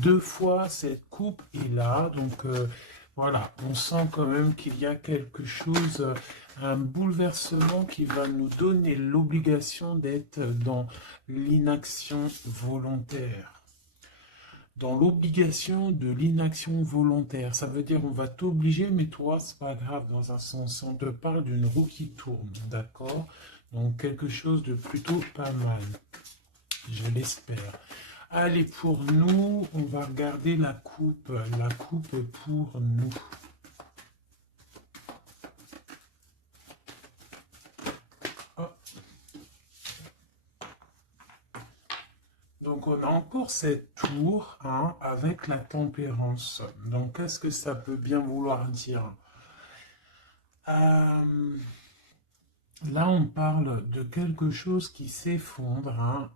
deux fois cette coupe est là, donc voilà, on sent quand même qu'il y a quelque chose, un bouleversement qui va nous donner l'obligation d'être dans l'inaction volontaire. Dans l'obligation de l'inaction volontaire, ça veut dire on va t'obliger, mais toi, c'est pas grave dans un sens. On te parle d'une roue qui tourne, d'accord? Donc quelque chose de plutôt pas mal, je l'espère. Allez, pour nous, on va regarder la coupe pour nous. Hop. Donc, on a encore cette tour hein, avec la tempérance. Donc, qu'est-ce que ça peut bien vouloir dire? Là, on parle de quelque chose qui s'effondre, hein,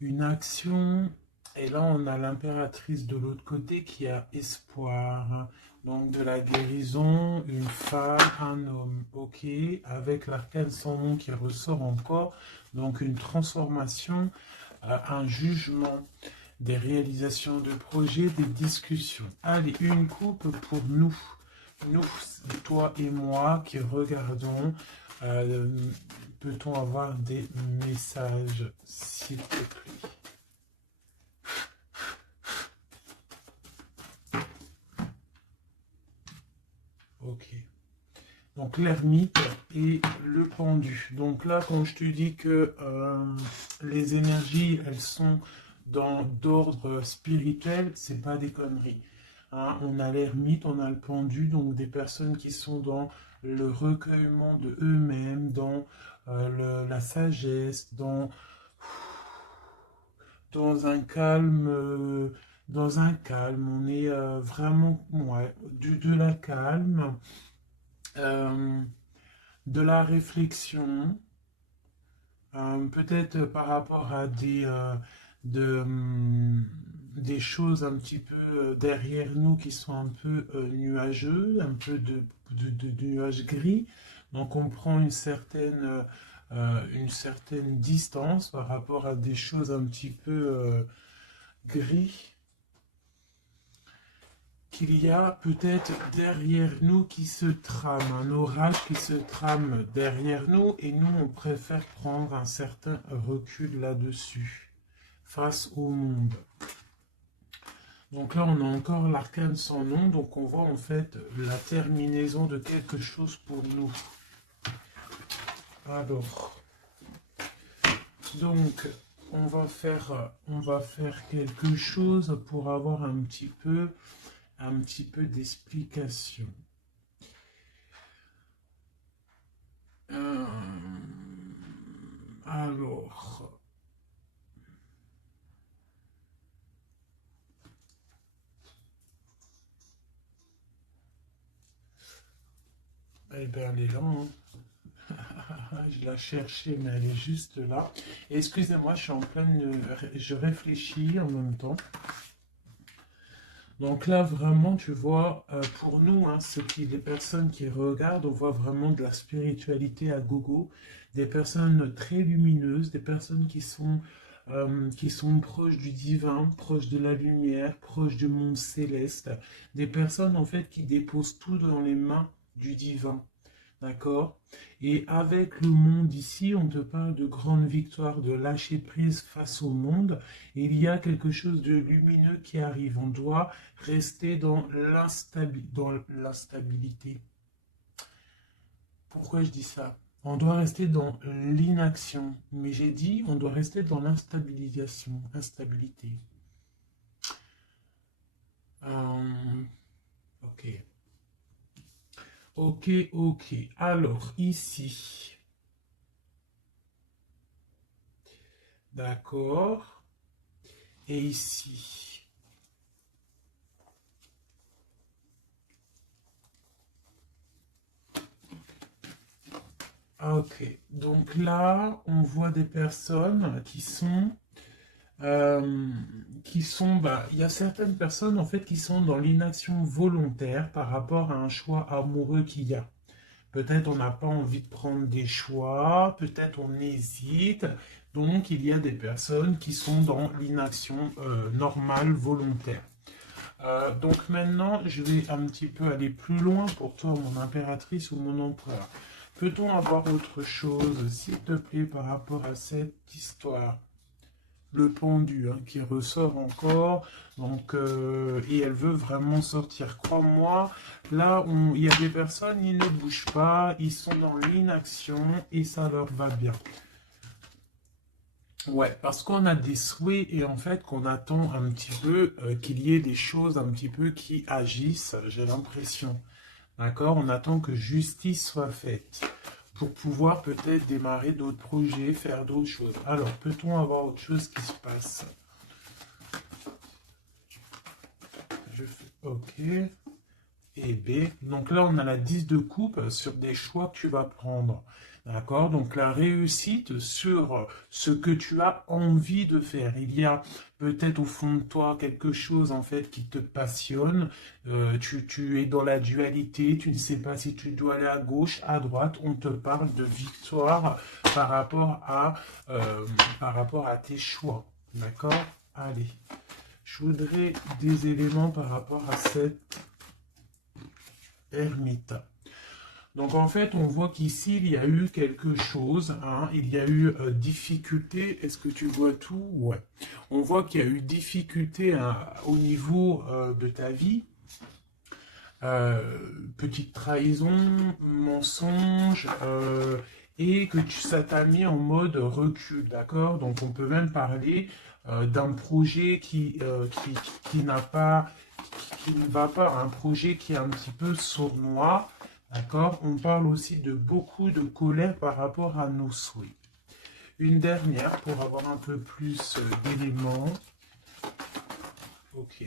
une action, et là, on a l'impératrice de l'autre côté qui a espoir, hein. Donc de la guérison, une femme, un homme, ok, avec l'arcane sans nom qui ressort encore, donc une transformation, un jugement, des réalisations de projets, des discussions. Allez, une coupe pour nous. Nous, toi et moi qui regardons, euh, peut-on avoir des messages, s'il te plaît? Ok. Donc l'ermite et le pendu. Donc là, quand je te dis que les énergies, elles sont d'ordre spirituel, c'est pas des conneries. Hein, on a l'ermite, on a le pendu, donc des personnes qui sont dans le recueillement de eux-mêmes, dans la sagesse, dans un calme, on est vraiment, ouais, de la calme, euh, de la réflexion, peut-être par rapport à des choses un petit peu derrière nous qui sont un peu nuageux, un peu de nuages gris. Donc on prend une certaine distance par rapport à des choses un petit peu gris qu'il y a peut-être derrière nous qui se trame, un orage qui se trame derrière nous et nous on préfère prendre un certain recul là-dessus face au monde. Donc là on a encore l'arcane sans nom, donc on voit en fait la terminaison de quelque chose pour nous. Alors, donc on va faire quelque chose pour avoir un petit peu d'explication. Euh, alors, eh bien, elle est là, hein. Je la cherchais, mais elle est juste là. Excusez-moi, je suis en pleine... Je réfléchis en même temps. Donc là, vraiment, tu vois, pour nous, hein, les personnes qui regardent, on voit vraiment de la spiritualité à gogo, des personnes très lumineuses, des personnes qui sont proches du divin, proches de la lumière, proches du monde céleste, des personnes en fait qui déposent tout dans les mains du divin. D'accord? Et avec le monde ici, on te parle de grande victoire, de lâcher prise face au monde. Et il y a quelque chose de lumineux qui arrive. On doit rester dans l'instabilité. Pourquoi je dis ça? On doit rester dans l'inaction. Mais j'ai dit, on doit rester dans l'instabilisation, instabilité. Ok. Ok, ok. Alors, ici. D'accord. Et ici. Ok, donc là, on voit des personnes bah, il y a certaines personnes en fait qui sont dans l'inaction volontaire par rapport à un choix amoureux qu'il y a. Peut-être on n'a pas envie de prendre des choix, peut-être on hésite, Donc, il y a des personnes qui sont dans l'inaction normale, volontaire. Donc maintenant, je vais un petit peu aller plus loin pour toi, mon impératrice ou mon empereur. Peut-on avoir autre chose, s'il te plaît, par rapport à cette histoire? Le pendu hein, qui ressort encore, donc et elle veut vraiment sortir. Crois-moi, là, il y a des personnes, ils ne bougent pas, ils sont dans l'inaction et ça leur va bien. Ouais, parce qu'on a des souhaits et en fait qu'on attend un petit peu qu'il y ait des choses un petit peu qui agissent, j'ai l'impression. D'accord? On attend que justice soit faite pour pouvoir peut-être démarrer d'autres projets, faire d'autres choses. Alors, peut-on avoir autre chose qui se passe? Je fais OK. Et B. Donc là, on a la 10 de coupe sur des choix que tu vas prendre. D'accord? Donc la réussite sur ce que tu as envie de faire. Il y a peut-être au fond de toi quelque chose en fait qui te passionne. Tu es dans la dualité, tu ne sais pas si tu dois aller à gauche, à droite. On te parle de victoire par rapport à, euh, par rapport à tes choix. D'accord? Allez. Je voudrais des éléments par rapport à cette ermite. Donc en fait, on voit qu'ici, il y a eu quelque chose, hein, il y a eu difficulté, est-ce que tu vois tout? Ouais. On voit qu'il y a eu difficulté hein, au niveau de ta vie, euh, petite trahison, mensonge, et que ça t'a mis en mode recul, d'accord? Donc on peut même parler d'un projet qui n'a pas, qui ne va pas, un projet qui est un petit peu sournois, d'accord? On parle aussi de beaucoup de colère par rapport à nos souhaits. Une dernière pour avoir un peu plus d'éléments. Ok.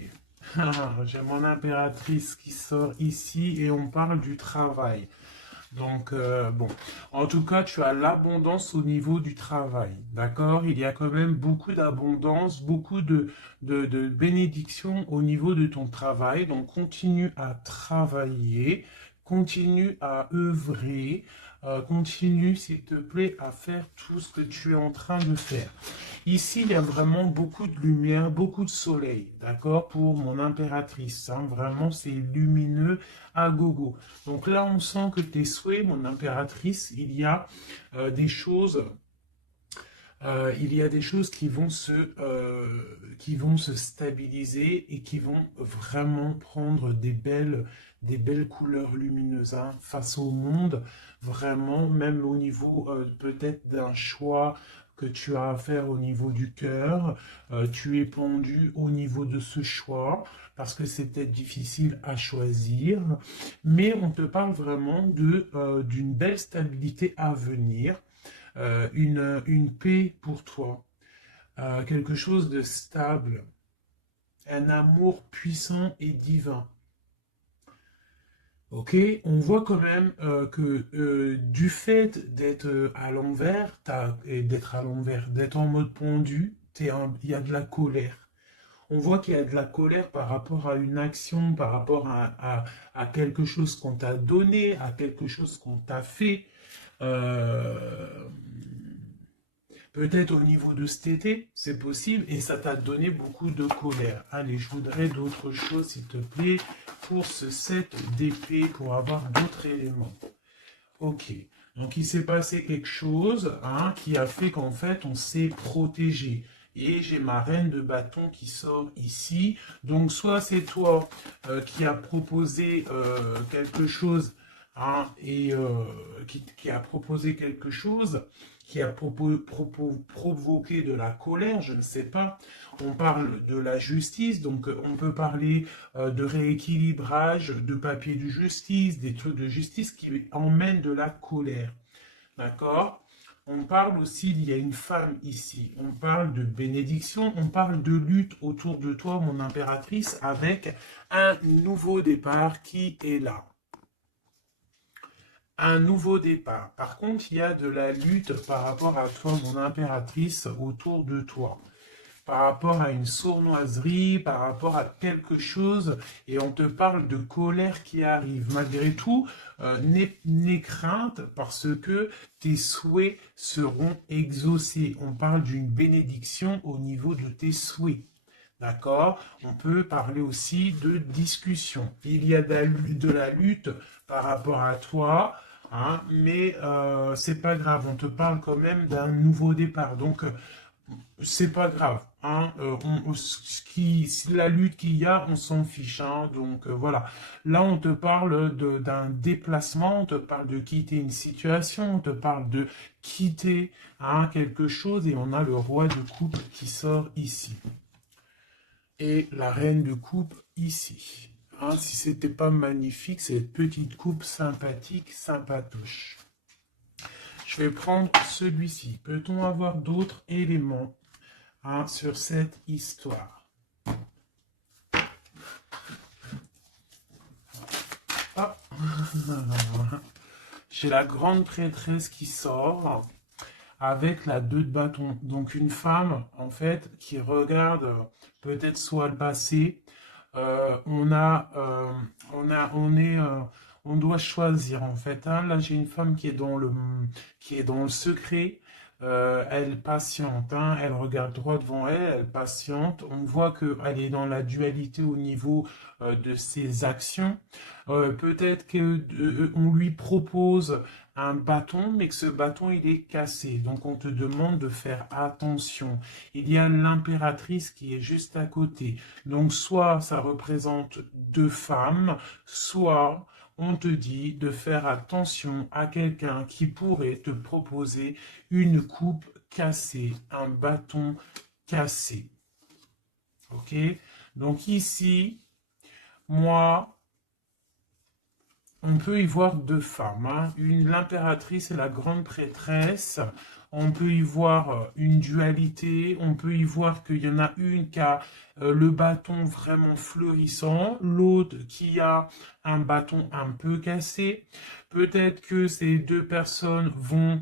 J'ai mon impératrice qui sort ici et on parle du travail. Donc, bon, en tout cas, tu as l'abondance au niveau du travail, d'accord? Il y a quand même beaucoup d'abondance, beaucoup de bénédictions au niveau de ton travail. Donc, continue à travailler, continue à œuvrer, continue, s'il te plaît, à faire tout ce que tu es en train de faire. Ici, il y a vraiment beaucoup de lumière, beaucoup de soleil, d'accord, pour mon impératrice. Hein, vraiment, c'est lumineux à gogo. Donc là, on sent que tes souhaits, mon impératrice, il y a des choses qui vont se stabiliser et qui vont vraiment prendre des belles couleurs lumineuses hein, face au monde, vraiment, même au niveau peut-être d'un choix que tu as à faire au niveau du cœur, tu es pendu au niveau de ce choix, parce que c'est peut-être difficile à choisir, mais on te parle vraiment d'une belle stabilité à venir, une paix pour toi, quelque chose de stable, un amour puissant et divin. Ok, on voit quand même que du fait d'être à l'envers, d'être en mode pendu, il y a de la colère. On voit qu'il y a de la colère par rapport à une action, par rapport à quelque chose qu'on t'a donné, à quelque chose qu'on t'a fait. Euh, Peut-être au niveau de cet été, c'est possible, et ça t'a donné beaucoup de colère. Allez, je voudrais d'autres choses, s'il te plaît, pour ce set d'épée, pour avoir d'autres éléments. Ok, donc il s'est passé quelque chose hein, qui a fait qu'en fait, on s'est protégé. Et j'ai ma reine de bâton qui sort ici. Donc soit c'est toi qui a proposé quelque chose hein, et qui a proposé quelque chose, qui a provoqué de la colère, je ne sais pas. On parle de la justice, donc on peut parler de rééquilibrage, de papier de justice, des trucs de justice qui emmènent de la colère. D'accord? On parle aussi, il y a une femme ici, on parle de bénédiction, on parle de lutte autour de toi, mon impératrice, avec un nouveau départ qui est là. Un nouveau départ. Par contre, il y a de la lutte par rapport à toi, mon impératrice, autour de toi. par rapport à une sournoiserie, par rapport à quelque chose, et on te parle de colère qui arrive. Malgré tout, n'aie crainte parce que tes souhaits seront exaucés. On parle d'une bénédiction au niveau de tes souhaits. D'accord? On peut parler aussi de discussion. Il y a de la lutte par rapport à toi, hein, mais c'est pas grave. On te parle quand même d'un nouveau départ. Donc, c'est pas grave. Hein, la lutte qu'il y a, on s'en fiche. Hein, donc, voilà. Là, on te parle d'un déplacement, on te parle de quitter une situation, on te parle de quitter hein, quelque chose, et on a le roi de coupe qui sort ici. Et la reine de coupe ici. Hein, si c'était pas magnifique, cette petite coupe sympathique, sympatoche. Je vais prendre celui-ci. Peut-on avoir d'autres éléments hein, sur cette histoire? Ah. J'ai la grande prêtresse qui sort avec la 2 de bâton. Donc une femme, en fait, qui regarde peut-être soit le passé. On doit choisir en fait. Hein. Là, j'ai une femme qui est dans le secret. Elle patiente, hein. Elle regarde droit devant elle, elle patiente. On voit qu'elle est dans la dualité au niveau de ses actions. Peut-être qu'on lui propose un bâton, mais que ce bâton il est cassé. Donc on te demande de faire attention. Il y a l'impératrice qui est juste à côté. Donc soit ça représente 2 femmes, soit on te dit de faire attention à quelqu'un qui pourrait te proposer une coupe cassée, un bâton cassé. Ok? Donc ici, moi, on peut y voir 2 femmes, hein. L'impératrice et la grande prêtresse. On peut y voir une dualité, on peut y voir qu'il y en a une qui a le bâton vraiment fleurissant, l'autre qui a un bâton un peu cassé. Peut-être que ces 2 personnes vont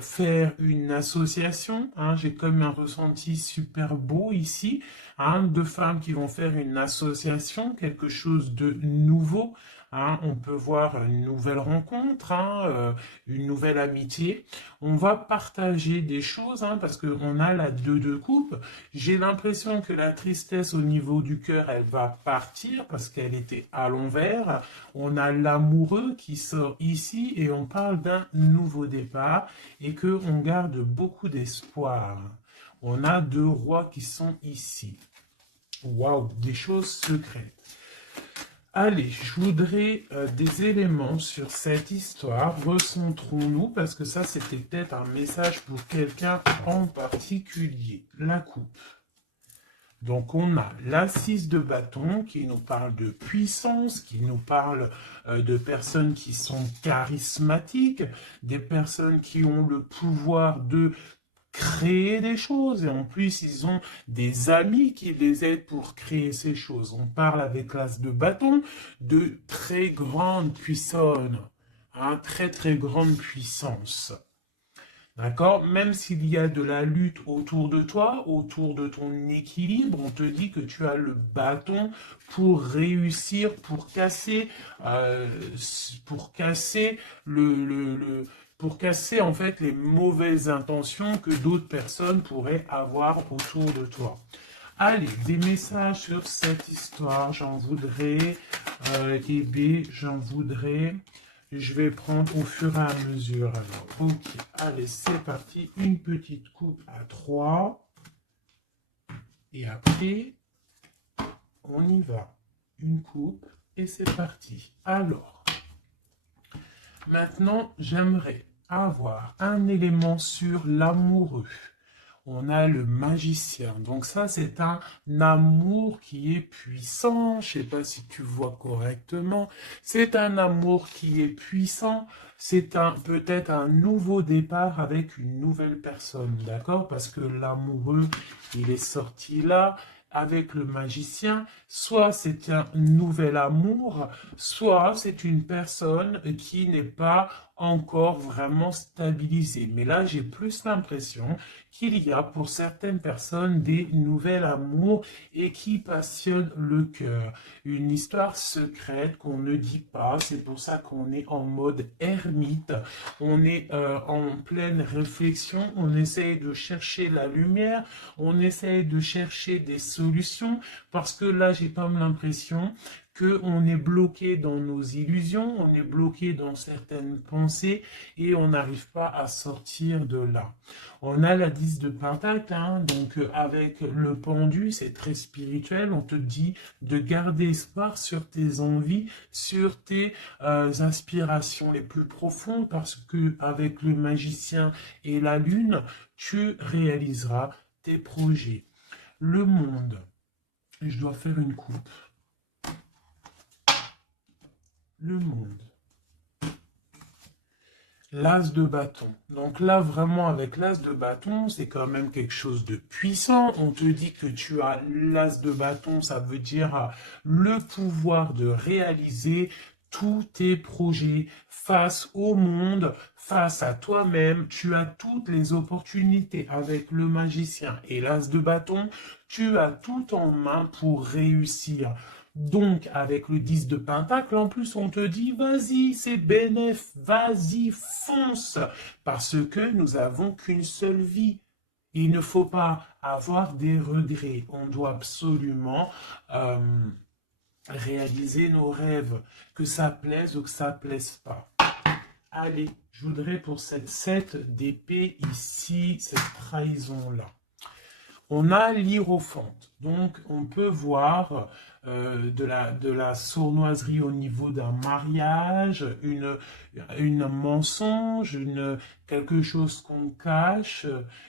faire une association. Hein. J'ai comme un ressenti super beau ici. Hein, 2 femmes qui vont faire une association, quelque chose de nouveau. Hein, on peut voir une nouvelle rencontre, hein, une nouvelle amitié. On va partager des choses hein, parce qu'on a la 2 de coupe. J'ai l'impression que la tristesse au niveau du cœur, elle va partir parce qu'elle était à l'envers. On a l'amoureux qui sort ici et on parle d'un nouveau départ et qu'on garde beaucoup d'espoir. On a 2 rois qui sont ici. Waouh, des choses secrètes. Allez, je voudrais des éléments sur cette histoire. Recentrons-nous, parce que ça, c'était peut-être un message pour quelqu'un en particulier. La coupe. Donc, on a la 6 de bâton qui nous parle de puissance, qui nous parle de personnes qui sont charismatiques, des personnes qui ont le pouvoir de créer des choses, et en plus ils ont des amis qui les aident pour créer ces choses. On parle avec l'as de bâton de très grande puissance, hein, très très grande puissance. D'accord? Même s'il y a de la lutte autour de toi, autour de ton équilibre, on te dit que tu as le bâton pour réussir, pour casser pour casser en fait les mauvaises intentions que d'autres personnes pourraient avoir autour de toi. Allez, des messages sur cette histoire, j'en voudrais, j'en voudrais. Je vais prendre au fur et à mesure. Alors, ok, allez, c'est parti. Une petite coupe à 3. Et après, on y va. Une coupe et c'est parti. Alors, maintenant, j'aimerais avoir un élément sur l'amoureux. On a le magicien. Donc ça, c'est un amour qui est puissant. Je ne sais pas si tu vois correctement. C'est un amour qui est puissant. C'est peut-être un nouveau départ avec une nouvelle personne. D'accord? Parce que l'amoureux, il est sorti là. avec le magicien, soit c'est un nouvel amour, soit c'est une personne qui n'est pas encore vraiment stabilisée. Mais là, j'ai plus l'impression qu'il y a pour certaines personnes des nouveaux amours et qui passionnent le cœur. Une histoire secrète qu'on ne dit pas, c'est pour ça qu'on est en mode ermite, on est en pleine réflexion, on essaye de chercher la lumière, on essaye de chercher des solutions, parce que là, j'ai comme l'impression qu'on est bloqué dans nos illusions, on est bloqué dans certaines pensées et on n'arrive pas à sortir de là. On a la 10 de Pentacle, hein, donc avec le pendu, c'est très spirituel, on te dit de garder espoir sur tes envies, sur tes aspirations les plus profondes, parce que avec le magicien et la lune, tu réaliseras tes projets. Le monde, je dois faire une coupe. Le monde. L'as de bâton. Donc là, vraiment, avec l'as de bâton, c'est quand même quelque chose de puissant. On te dit que tu as l'as de bâton, ça veut dire le pouvoir de réaliser tous tes projets face au monde, face à toi-même. Tu as toutes les opportunités avec le magicien et l'as de bâton. Tu as tout en main pour réussir. Donc, avec le 10 de Pentacle, en plus, on te dit, vas-y, c'est bénéf, vas-y, fonce, parce que nous avons qu'une seule vie. Il ne faut pas avoir des regrets. On doit absolument réaliser nos rêves, que ça plaise ou que ça plaise pas. Allez, je voudrais pour cette 7 d'épée ici, cette trahison-là. On a l'hiérophante, donc on peut voir de la sournoiserie au niveau d'un mariage, une mensonge, quelque chose qu'on cache,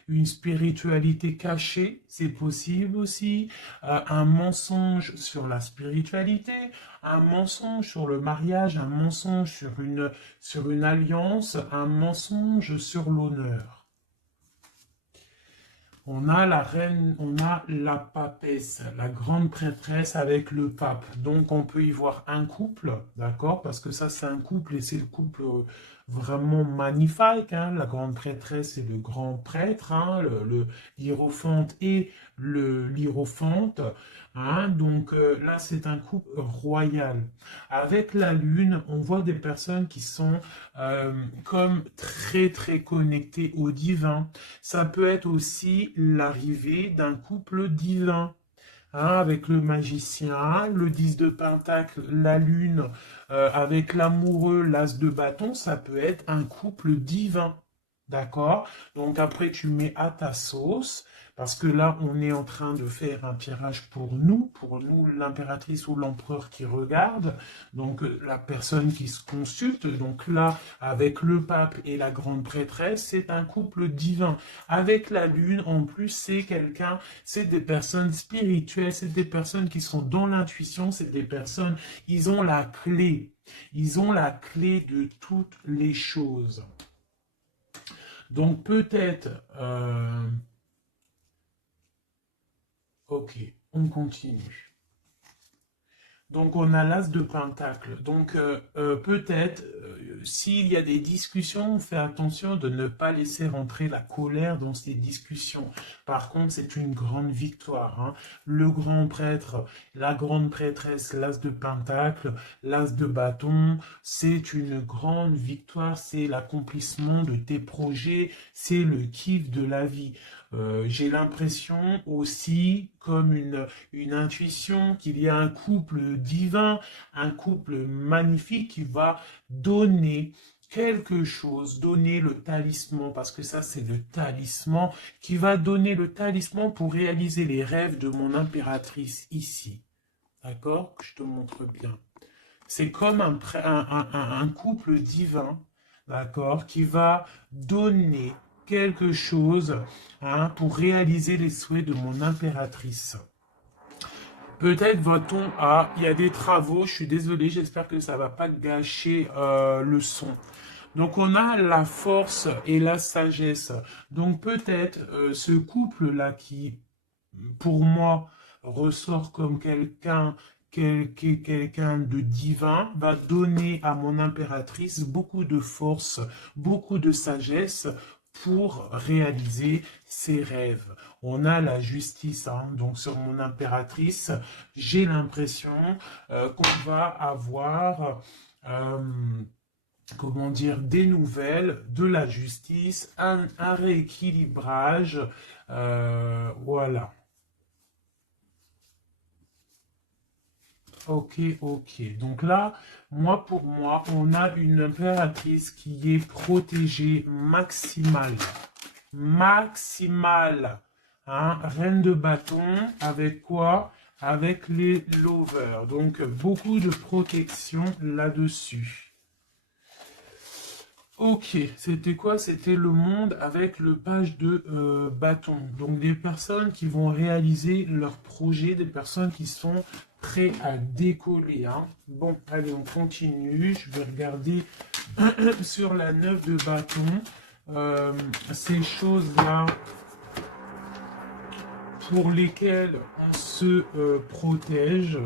une spiritualité cachée, c'est possible aussi, un mensonge sur la spiritualité, un mensonge sur le mariage, un mensonge sur une alliance, un mensonge sur l'honneur. On a la reine, on a la papesse, la grande prêtresse avec le pape. Donc on peut y voir un couple, d'accord? Parce que ça c'est un couple et c'est le couple vraiment magnifique. Hein? La grande prêtresse et le grand prêtre, hein? Le hiérophante et l'hiérophante. Hein? Donc là c'est un couple royal. Avec la lune, on voit des personnes qui sont comme très très connectées au divin. Ça peut être aussi l'arrivée d'un couple divin. Hein, avec le magicien, le 10 de Pentacle, la lune, avec l'amoureux, l'as de bâton, ça peut être un couple divin. D'accord? Donc après, tu mets à ta sauce, parce que là, on est en train de faire un tirage pour nous l'impératrice ou l'empereur qui regarde, donc la personne qui se consulte. Donc là, avec le pape et la grande prêtresse, c'est un couple divin. Avec la lune, en plus, c'est des personnes spirituelles, c'est des personnes qui sont dans l'intuition, c'est des personnes, ils ont la clé de toutes les choses. Donc peut-être, ok, on continue. Donc on a l'as de Pentacle. Donc peut-être, s'il y a des discussions, fais attention de ne pas laisser rentrer la colère dans ces discussions. Par contre, c'est une grande victoire. Hein. Le grand prêtre, la grande prêtresse, l'as de Pentacle, l'as de bâton, c'est une grande victoire, c'est l'accomplissement de tes projets, c'est le kiff de la vie. J'ai l'impression aussi, comme une intuition, qu'il y a un couple divin, un couple magnifique qui va donner quelque chose, donner le talisman, parce que ça c'est le talisman, qui va donner le talisman pour réaliser les rêves de mon impératrice ici. D'accord? Je te montre bien. C'est comme un couple divin, d'accord, qui va donner quelque chose hein, pour réaliser les souhaits de mon impératrice. Peut-être va-t-on à... Il y a des travaux, je suis désolé, j'espère que ça ne va pas gâcher le son. Donc on a la force et la sagesse. Donc peut-être ce couple-là qui, pour moi, ressort comme quelqu'un quelqu'un de divin, va donner à mon impératrice beaucoup de force, beaucoup de sagesse pour réaliser ses rêves. On a la justice, hein, donc sur mon impératrice, j'ai l'impression qu'on va avoir comment dire, des nouvelles, de la justice, un rééquilibrage, voilà. Ok, ok. Donc là, pour moi, on a une impératrice qui est protégée maximale. Maximale. Hein? Reine de bâton, avec quoi? Avec les lovers. Donc, beaucoup de protection là-dessus. Ok, c'était quoi? C'était le monde avec le page de bâton. Donc des personnes qui vont réaliser leurs projets, des personnes qui sont prêtes à décoller. Hein. Bon, allez, on continue. Je vais regarder sur la 9 de bâton. Ces choses-là pour lesquelles on se protège.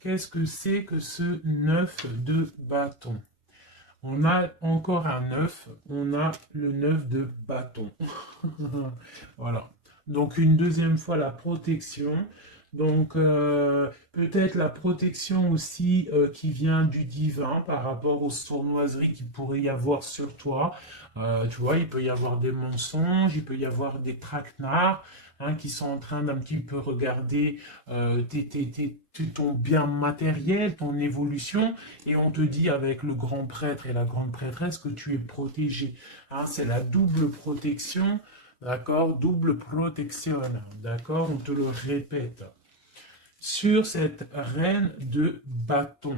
Qu'est-ce que c'est que ce 9 de bâton? On a encore un 9, on a le 9 de bâton. Voilà. Donc une deuxième fois la protection. Donc peut-être la protection aussi qui vient du divin par rapport aux sournoiseries qu'il pourrait y avoir sur toi. Tu vois, il peut y avoir des mensonges, il peut y avoir des traquenards. Hein, qui sont en train d'un petit peu regarder ton bien matériel, ton évolution, et on te dit avec le grand prêtre et la grande prêtresse que tu es protégé. Hein, c'est la double protection, d'accord? Double protection, d'accord? On te le répète. Sur cette reine de bâton,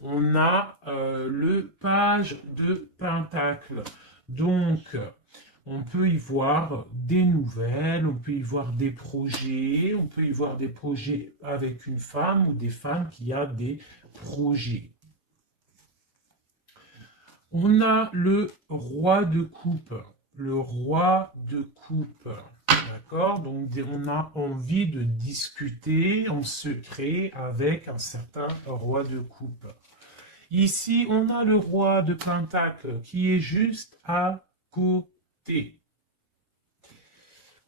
on a le page de pentacle. Donc, on peut y voir des nouvelles, on peut y voir des projets, on peut y voir des projets avec une femme ou des femmes qui a des projets. On a le roi de coupe. Le roi de coupe. D'accord? Donc, on a envie de discuter en secret avec un certain roi de coupe. Ici, on a le roi de pentacle qui est juste à côté.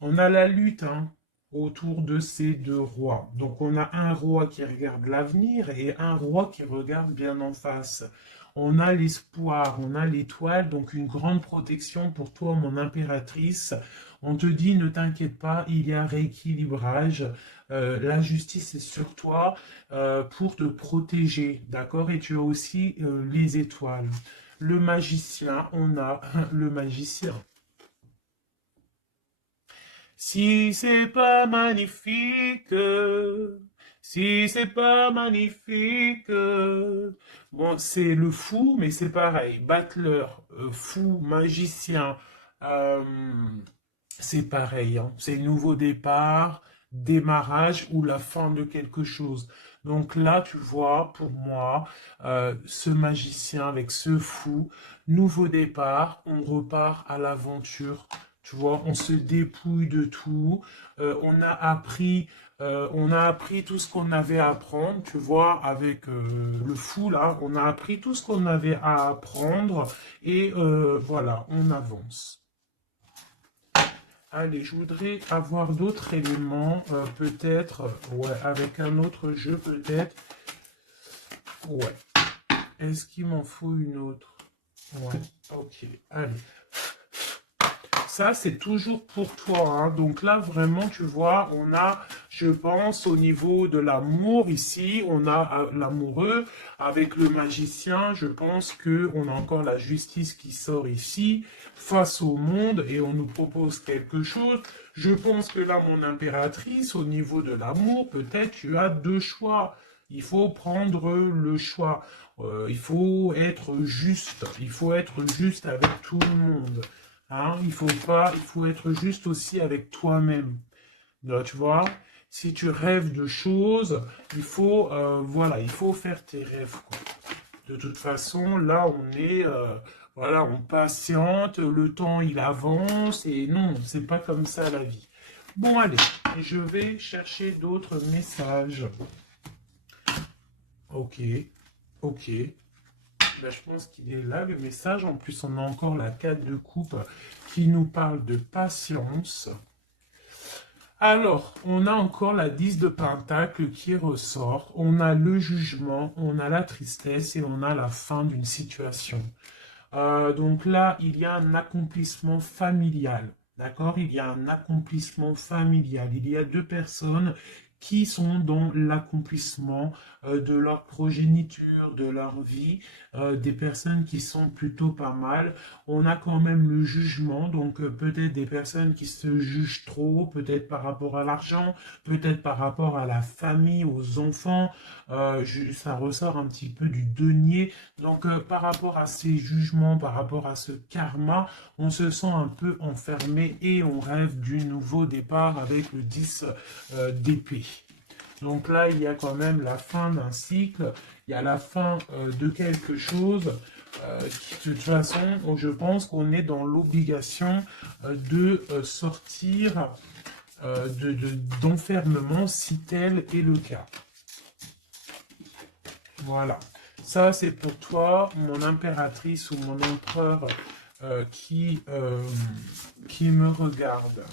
On a la lutte autour de ces deux rois. Donc, on a un roi qui regarde l'avenir et un roi qui regarde bien en face. On a l'espoir, on a l'étoile, donc une grande protection pour toi, mon impératrice. On te dit, ne t'inquiète pas, il y a rééquilibrage. La justice est sur toi pour te protéger, d'accord? Et tu as aussi les étoiles. Le magicien, on a le magicien. Si c'est pas magnifique, si c'est pas magnifique. Bon, c'est le fou, mais c'est pareil. Battleur, fou, magicien, euh, c'est pareil. Hein. C'est nouveau départ, démarrage ou la fin de quelque chose. Donc là, tu vois, pour moi, ce magicien avec ce fou, nouveau départ, on repart à l'aventure. Tu vois, on se dépouille de tout. On a appris tout ce qu'on avait à apprendre. Tu vois, avec le fou là, on a appris tout ce qu'on avait à apprendre et voilà, on avance. Allez, je voudrais avoir d'autres éléments, peut-être, ouais, avec un autre jeu, peut-être. Ouais. Est-ce qu'il m'en faut une autre? Ouais, ok, allez. Ça, c'est toujours pour toi. Hein. Donc là, vraiment, tu vois, on a, je pense, au niveau de l'amour ici, on a l'amoureux avec le magicien. Je pense qu'on a encore la justice qui sort ici face au monde et on nous propose quelque chose. Je pense que là, mon impératrice, au niveau de l'amour, peut-être tu as deux choix. Il faut prendre le choix. Il faut être juste. Il faut être juste avec tout le monde. Hein, il faut être juste aussi avec toi-même. Tu vois, si tu rêves de choses, voilà, il faut faire tes rêves. Quoi. De toute façon, là, on est, voilà, on patiente, le temps il avance, et non, c'est pas comme ça la vie. Bon, allez, je vais chercher d'autres messages. Ok, ok. Ben, je pense qu'il est là, le message. En plus, on a encore la 4 de coupe qui nous parle de patience. Alors, on a encore la 10 de pentacle qui ressort. On a le jugement, on a la tristesse et on a la fin d'une situation. Donc là, il y a un accomplissement familial. D'accord? Il y a un accomplissement familial. Il y a deux personnes qui sont dans l'accomplissement de leur progéniture, de leur vie, des personnes qui sont plutôt pas mal. On a quand même le jugement, donc peut-être des personnes qui se jugent trop, peut-être par rapport à l'argent, peut-être par rapport à la famille, aux enfants. Ça ressort un petit peu du denier. Donc par rapport à ces jugements, par rapport à ce karma, on se sent un peu enfermé et on rêve du nouveau départ avec le 10 d'épée. Donc là, il y a quand même la fin d'un cycle, il y a la fin de quelque chose. De toute façon, je pense qu'on est dans l'obligation de sortir d'enfermement si tel est le cas. Voilà. Ça, c'est pour toi, mon impératrice ou mon empereur qui me regarde.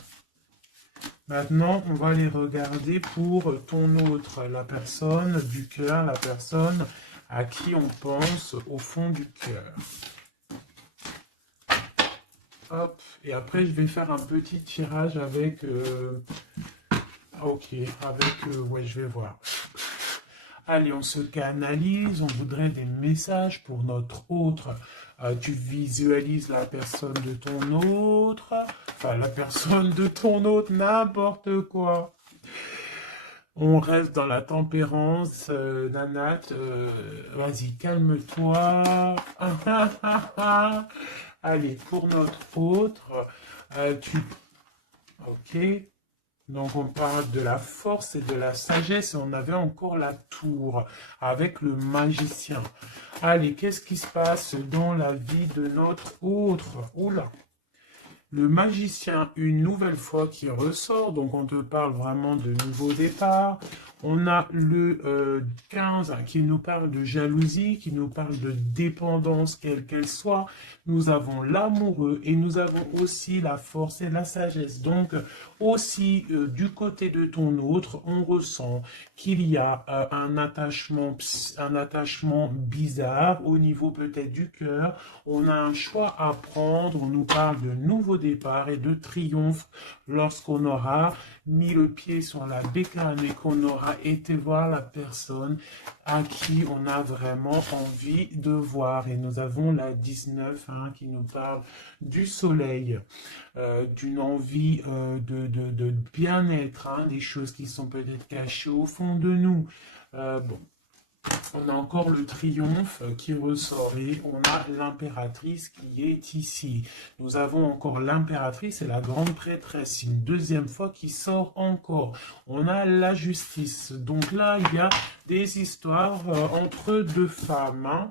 Maintenant, on va les regarder pour ton autre, la personne du cœur, la personne à qui on pense au fond du cœur. Hop, et après je vais faire un petit tirage avec... ok, avec... ouais, je vais voir. Allez, on se canalise, on voudrait des messages pour notre autre. Tu visualises la personne de ton autre, enfin la personne de ton autre, n'importe quoi. On reste dans la tempérance, Nanat, vas-y, calme-toi. Allez, pour notre autre, ok. Donc on parle de la force et de la sagesse, et on avait encore la tour avec le magicien. Allez, qu'est-ce qui se passe dans la vie de notre autre? Oula! Le magicien, une nouvelle fois, qui ressort, donc on te parle vraiment de nouveau départ. On a le 15 qui nous parle de jalousie, qui nous parle de dépendance, quelle qu'elle soit. Nous avons l'amoureux et nous avons aussi la force et la sagesse. Donc, aussi, du côté de ton autre, on ressent qu'il y a un attachement bizarre au niveau peut-être du cœur. On a un choix à prendre. On nous parle de nouveau départ et de triomphe lorsqu'on aura mis le pied sur la bécane et qu'on aura été voir la personne à qui on a vraiment envie de voir. Et nous avons la 19 qui nous parle du soleil, d'une envie de bien-être, des choses qui sont peut-être cachées au fond de nous. Bon. On a encore le triomphe qui ressort et on a l'impératrice qui est ici. Nous avons encore l'impératrice et la grande prêtresse, une deuxième fois qui sort encore. On a la justice. Donc là, il y a des histoires entre deux femmes.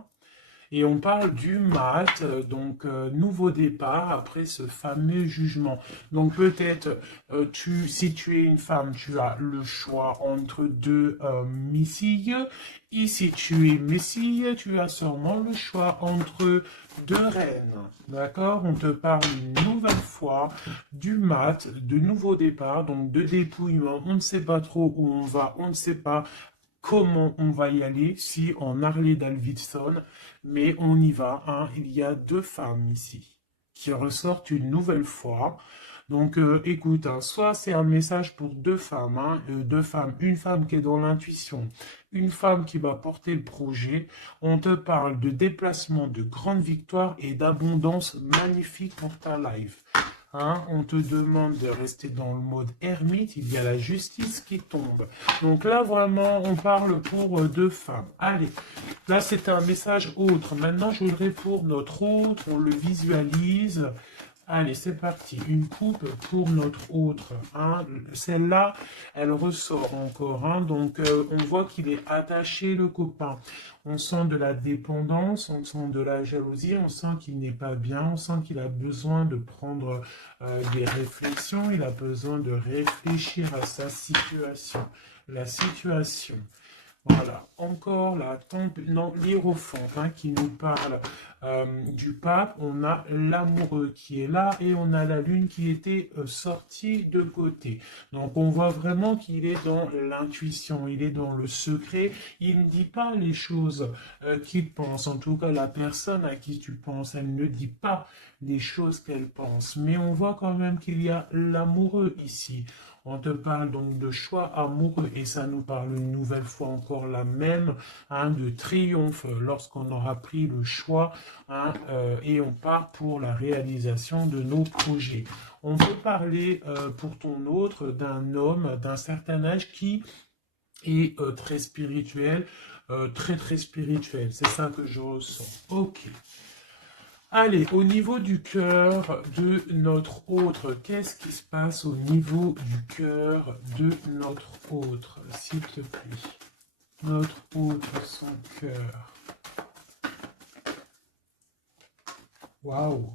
Et on parle du mat, donc nouveau départ après ce fameux jugement. Donc peut-être, si tu es une femme, tu as le choix entre deux missiles. Et si tu es messie, tu as sûrement le choix entre deux reines. D'accord? On te parle une nouvelle fois du mat, de nouveau départ, donc de dépouillement. On ne sait pas trop où on va, on ne sait pas comment on va y aller, si en Harley-Davidson, mais on y va. Il y a deux femmes ici qui ressortent une nouvelle fois. Donc, écoute, soit c'est un message pour deux femmes, une femme qui est dans l'intuition, une femme qui va porter le projet. On te parle de déplacement, de grande victoire et d'abondance magnifique pour ta life. On te demande de rester dans le mode ermite, il y a la justice qui tombe. Donc là, vraiment, on parle pour deux femmes. Allez, là, c'est un message autre. Maintenant, je voudrais pour notre autre, on le visualise. Allez, c'est parti. Une coupe pour notre autre. Hein. Celle-là, elle ressort encore. Hein. Donc, on voit qu'il est attaché, le copain. On sent de la dépendance, on sent de la jalousie, on sent qu'il n'est pas bien, on sent qu'il a besoin de prendre des réflexions, il a besoin de réfléchir à sa situation. La situation. Voilà, encore la non, l'hiérophante hein, qui nous parle du pape. On a l'amoureux qui est là et on a la lune qui était sortie de côté. Donc on voit vraiment qu'il est dans l'intuition, il est dans le secret. Il ne dit pas les choses qu'il pense. En tout cas, la personne à qui tu penses, elle ne dit pas les choses qu'elle pense. Mais on voit quand même qu'il y a l'amoureux ici. On te parle donc de choix amoureux et ça nous parle une nouvelle fois encore la même, hein, de triomphe lorsqu'on aura pris le choix hein, et on part pour la réalisation de nos projets. On peut parler pour ton autre d'un homme d'un certain âge qui est très spirituel, très spirituel. C'est ça que je ressens. Ok. Allez, au niveau du cœur de notre autre, qu'est-ce qui se passe au niveau du cœur de notre autre, s'il te plaît? Notre autre, son cœur. Waouh!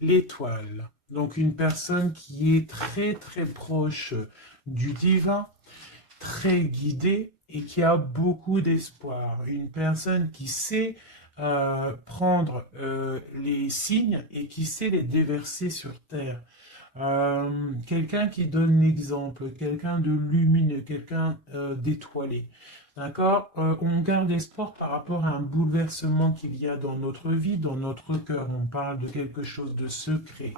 L'étoile. Donc une personne qui est très proche du divin, très guidée et qui a beaucoup d'espoir. Une personne qui sait prendre les signes et qui sait les déverser sur terre. Quelqu'un qui donne l'exemple, quelqu'un de lumineux, quelqu'un d'étoilé. D'accord. On garde espoir par rapport à un bouleversement qu'il y a dans notre vie, dans notre cœur. On parle de quelque chose de secret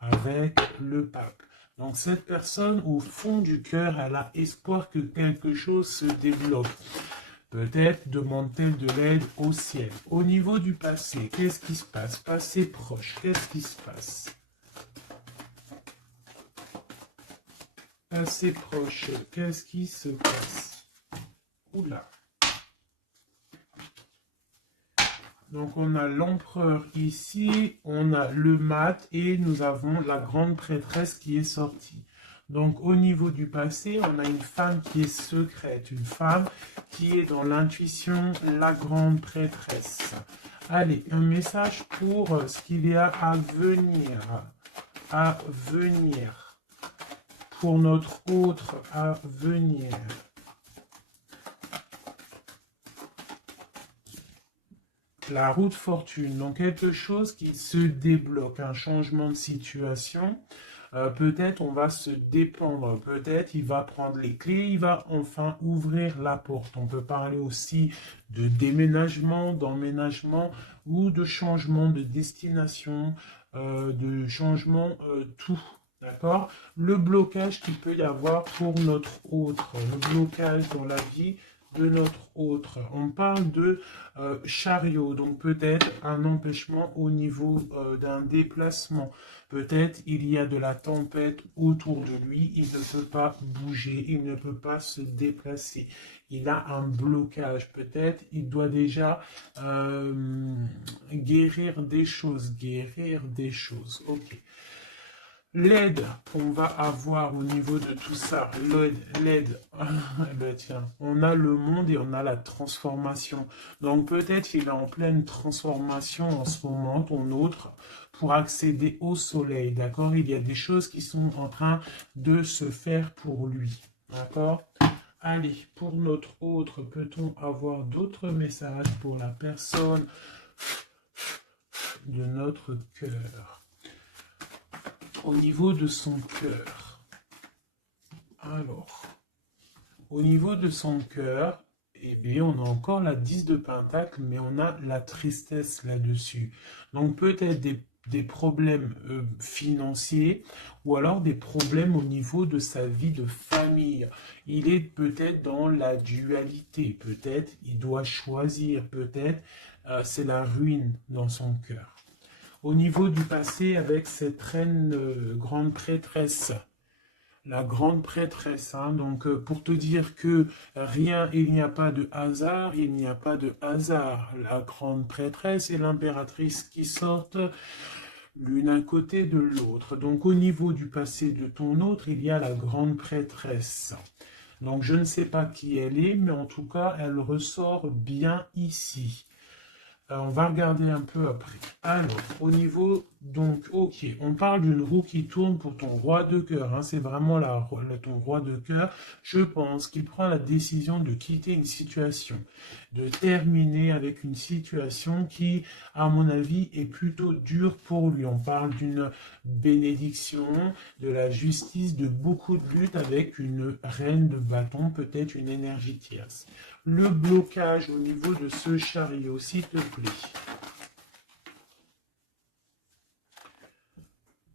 avec le pape. Donc cette personne, au fond du cœur, elle a espoir que quelque chose se débloque. Peut-être demande-t-elle de l'aide au ciel. Au niveau du passé, qu'est-ce qui se passe? Passé proche, qu'est-ce qui se passe? Passé proche, qu'est-ce qui se passe? Oula. Donc on a l'empereur ici, on a le mat et nous avons la grande prêtresse qui est sortie. Donc au niveau du passé, on a une femme qui est secrète, une femme qui est dans l'intuition, la grande prêtresse. Allez, un message pour ce qu'il y a à venir. À venir. Pour notre autre à venir. La roue de fortune, donc quelque chose qui se débloque, un changement de situation. Peut-être on va se dépendre, peut-être il va prendre les clés, il va enfin ouvrir la porte. On peut parler aussi de déménagement, d'emménagement ou de changement de destination, de changement tout. D'accord? Le blocage qu'il peut y avoir pour notre autre, le blocage dans la vie de notre autre. On parle de chariot, donc peut-être un empêchement au niveau d'un déplacement. Peut-être il y a de la tempête autour de lui, il ne peut pas bouger, il ne peut pas se déplacer. Il a un blocage, peut-être il doit déjà guérir des choses, ok. L'aide qu'on va avoir au niveau de tout ça, l'aide, ben tiens, on a le monde et on a la transformation. Donc peut-être il est en pleine transformation en ce moment, ton autre, pour accéder au soleil, d'accord? Il y a des choses qui sont en train de se faire pour lui, d'accord? Allez, pour notre autre, peut-on avoir d'autres messages pour la personne de notre cœur? Au niveau de son cœur. Alors, au niveau de son cœur, eh bien, on a encore la 10 de Pentacle, mais on a la tristesse là-dessus. Donc, peut-être des problèmes financiers ou alors des problèmes au niveau de sa vie de famille. Il est peut-être dans la dualité, peut-être il doit choisir, peut-être c'est la ruine dans son cœur. Au niveau du passé, avec cette reine grande prêtresse, la grande prêtresse, hein, donc pour te dire que rien, il n'y a pas de hasard, il n'y a pas de hasard. La grande prêtresse et l'impératrice qui sortent l'une à côté de l'autre. Donc au niveau du passé de ton autre, il y a la grande prêtresse. Donc je ne sais pas qui elle est, mais en tout cas, elle ressort bien ici. On va regarder un peu après. Alors, au niveau, donc, ok, on parle d'une roue qui tourne pour ton roi de cœur. Hein, c'est vraiment ton roi de cœur. Je pense qu'il prend la décision de quitter une situation, de terminer avec une situation qui, à mon avis, est plutôt dure pour lui. On parle d'une bénédiction, de la justice, de beaucoup de luttes avec une reine de bâton, peut-être une énergie tierce. Le blocage au niveau de ce chariot, s'il te plaît.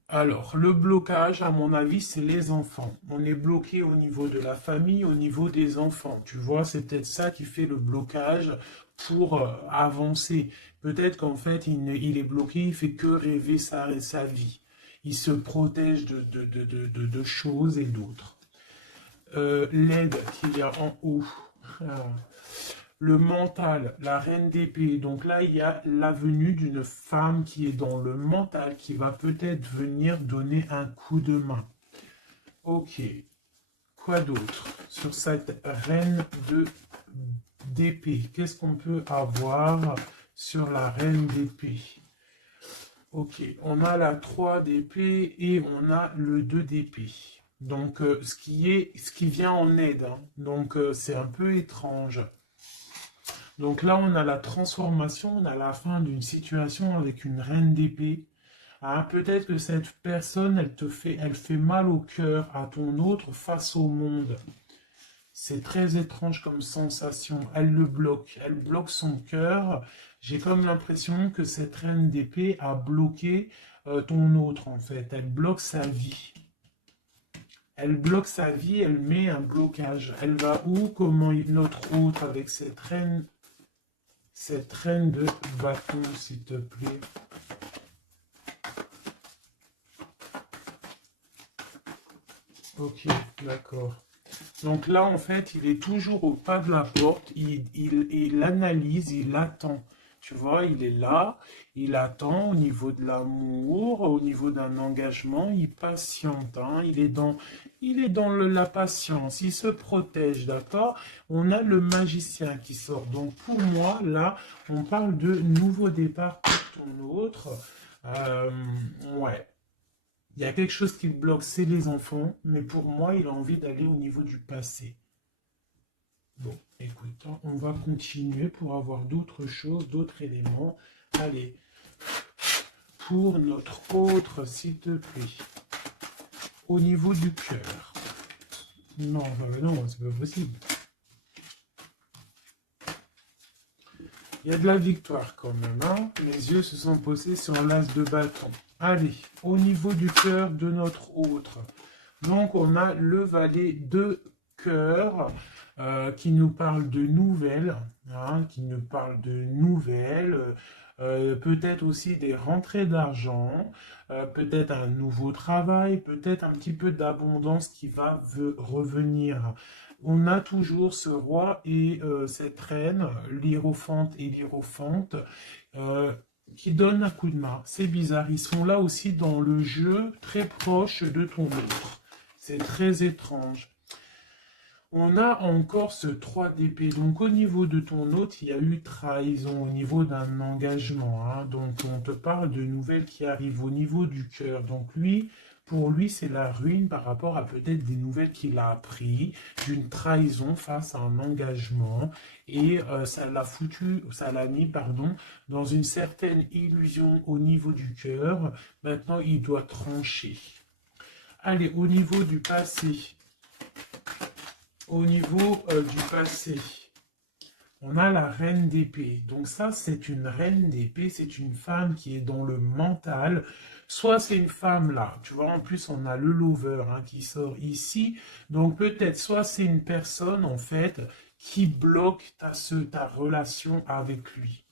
Alors, le blocage, à mon avis, c'est les enfants. On est bloqué au niveau de la famille, au niveau des enfants. Tu vois, c'est peut-être ça qui fait le blocage pour avancer. Peut-être qu'en fait, il est bloqué, il fait que rêver sa vie. Il se protège de choses et d'autres. L'aide qu'il y a en haut. Le mental, la reine d'épée. Donc là, il y a la venue d'une femme qui est dans le mental, qui va peut-être venir donner un coup de main. Ok. Quoi d'autre sur cette reine d'épée? Qu'est-ce qu'on peut avoir sur la reine d'épée? Ok, on a la 3 d'épée et on a le 2 d'épée. Donc, ce qui vient en aide. Hein. Donc, c'est un peu étrange. Donc là, on a la transformation, on a la fin d'une situation avec une reine d'épée. Hein, peut-être que cette personne, elle fait mal au cœur à ton autre face au monde. C'est très étrange comme sensation. Elle bloque son cœur. J'ai comme l'impression que cette reine d'épée a bloqué ton autre en fait. Elle bloque sa vie. Elle bloque sa vie, elle met un blocage. Elle va où? Comment notre autre avec cette reine de bâton, s'il te plaît. Ok, d'accord. Donc là, en fait, il est toujours au pas de la porte. Il analyse, il attend. Tu vois, il est là, il attend au niveau de l'amour, au niveau d'un engagement, il patiente. Hein, il est dans la patience, il se protège, d'accord? On a le magicien qui sort. Donc pour moi, là, on parle de nouveau départ pour ton autre. Ouais. Il y a quelque chose qui le bloque, c'est les enfants, mais pour moi, il a envie d'aller au niveau du passé. Bon, écoute, hein, on va continuer pour avoir d'autres choses, d'autres éléments. Allez, pour notre autre, s'il te plaît, au niveau du cœur. Non, non, c'est pas possible. Il y a de la victoire quand même, hein. Les yeux se sont posés sur l'as de bâton. Allez, au niveau du cœur de notre autre. Donc, on a le valet de cœur qui nous parle de nouvelles, hein, peut-être aussi des rentrées d'argent, peut-être un nouveau travail, peut-être un petit peu d'abondance qui va revenir. On a toujours ce roi et cette reine, l'hiérophante et l'hiérophante, qui donnent un coup de main. C'est bizarre, ils sont là aussi dans le jeu, très proche de ton autre. C'est très étrange. On a encore ce 3 d'épée. Donc au niveau de ton autre, il y a eu trahison au niveau d'un engagement. Hein. Donc on te parle de nouvelles qui arrivent au niveau du cœur. Donc lui, pour lui, c'est la ruine par rapport à peut-être des nouvelles qu'il a appris, d'une trahison face à un engagement. Et ça l'a mis, pardon, dans une certaine illusion au niveau du cœur. Maintenant, il doit trancher. Allez, au niveau du passé. Au niveau du passé, on a la reine d'épée. Donc ça, c'est une reine d'épée, c'est une femme qui est dans le mental. Soit c'est une femme là, tu vois, en plus on a le lover hein, qui sort ici. Donc peut-être, soit c'est une personne en fait qui bloque ta relation avec lui.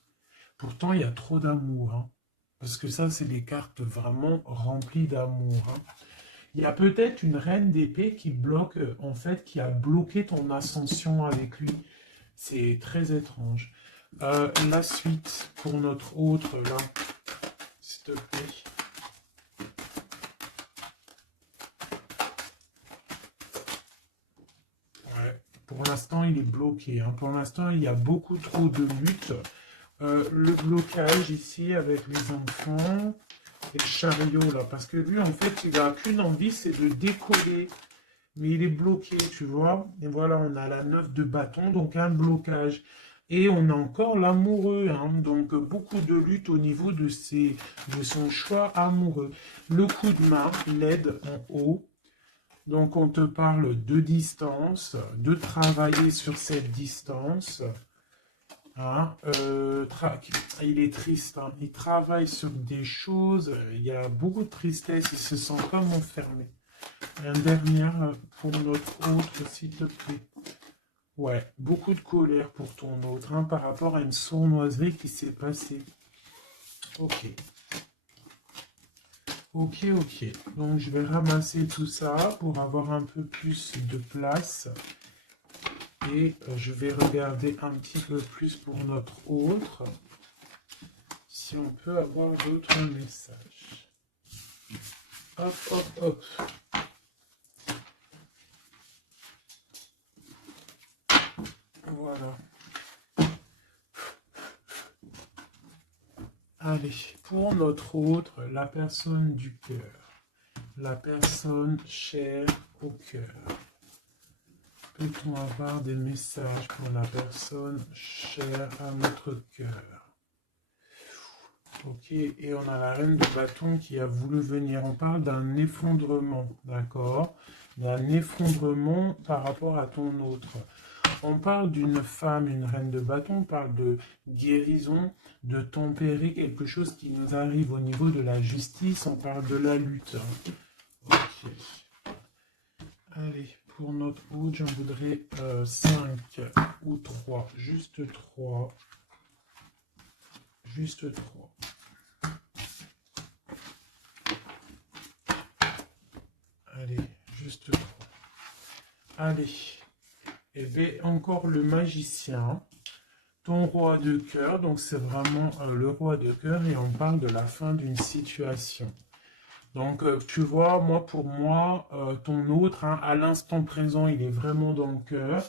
Pourtant, il y a trop d'amour. Hein, parce que ça, c'est des cartes vraiment remplies d'amour. Hein. Il y a peut-être une reine d'épée qui bloque, en fait, qui a bloqué ton ascension avec lui. C'est très étrange. La suite pour notre autre, là, s'il te plaît. Pour l'instant, il est bloqué. Hein. Pour l'instant, il y a beaucoup trop de lutte. Le blocage ici avec les enfants et le chariot là. Parce que lui, en fait, il n'a qu'une envie, c'est de décoller. Mais il est bloqué, tu vois. Et voilà, on a la 9 de bâton, donc un blocage. Et on a encore l'amoureux, hein, donc beaucoup de lutte au niveau de son choix amoureux. Le coup de main, l'aide en haut. Donc on te parle de distance, de travailler sur cette distance. Hein, il est triste, hein, il travaille sur des choses, il y a beaucoup de tristesse, il se sent comme enfermé. Un dernier pour notre autre, s'il te plaît. Ouais, beaucoup de colère pour ton autre, hein, par rapport à une sournoiserie qui s'est passée. Ok. Ok, ok. Donc, je vais ramasser tout ça pour avoir un peu plus de place. Et je vais regarder un petit peu plus pour notre autre. Si on peut avoir d'autres messages. Hop, hop, hop. Voilà. Allez, pour notre autre, la personne du cœur. La personne chère au cœur. Peut-on avoir des messages pour la personne chère à notre cœur? Ok, et on a la reine de bâton qui a voulu venir. On parle d'un effondrement, d'accord? D'un effondrement par rapport à ton autre. On parle d'une femme, une reine de bâton, on parle de guérison, de tempérer quelque chose qui nous arrive au niveau de la justice, on parle de la lutte. Ok. Allez, pour notre autre, j'en voudrais 5 ou 3, juste 3. Juste 3. Allez, juste 3. Allez. Et bien, encore le magicien. Ton roi de cœur, donc c'est vraiment le roi de cœur et on parle de la fin d'une situation. Donc tu vois, pour moi, ton autre, hein, à l'instant présent, il est vraiment dans le cœur.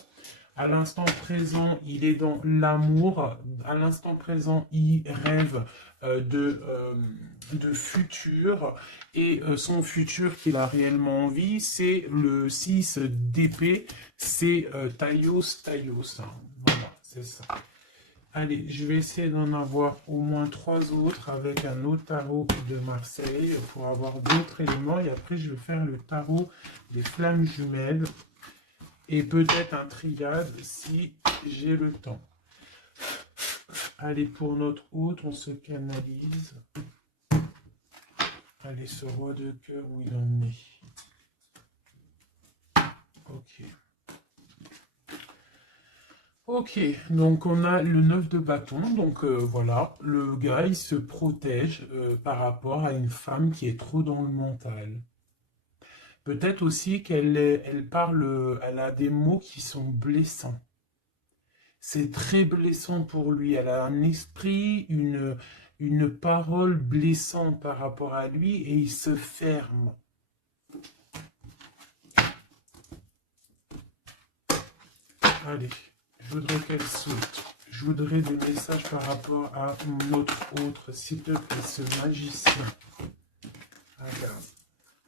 À l'instant présent, il est dans l'amour. À l'instant présent, il rêve de futur. Et son futur qu'il a réellement envie, c'est le 6 d'épée. C'est Taios. Hein. Voilà, c'est ça. Allez, je vais essayer d'en avoir au moins 3 autres avec un autre tarot de Marseille pour avoir d'autres éléments. Et après, je vais faire le tarot des flammes jumelles et peut-être un triade si j'ai le temps. Allez, pour notre autre, on se canalise. Allez, ce roi de cœur, où il en est. Ok. Ok, donc on a le 9 de bâton, donc voilà, le gars il se protège par rapport à une femme qui est trop dans le mental. Peut-être aussi elle parle, elle a des mots qui sont blessants. C'est très blessant pour lui, elle a un esprit, une parole blessante par rapport à lui et il se ferme. Allez. Je voudrais qu'elle saute. Je voudrais des messages par rapport à notre autre, s'il te plaît, ce magicien. Regarde.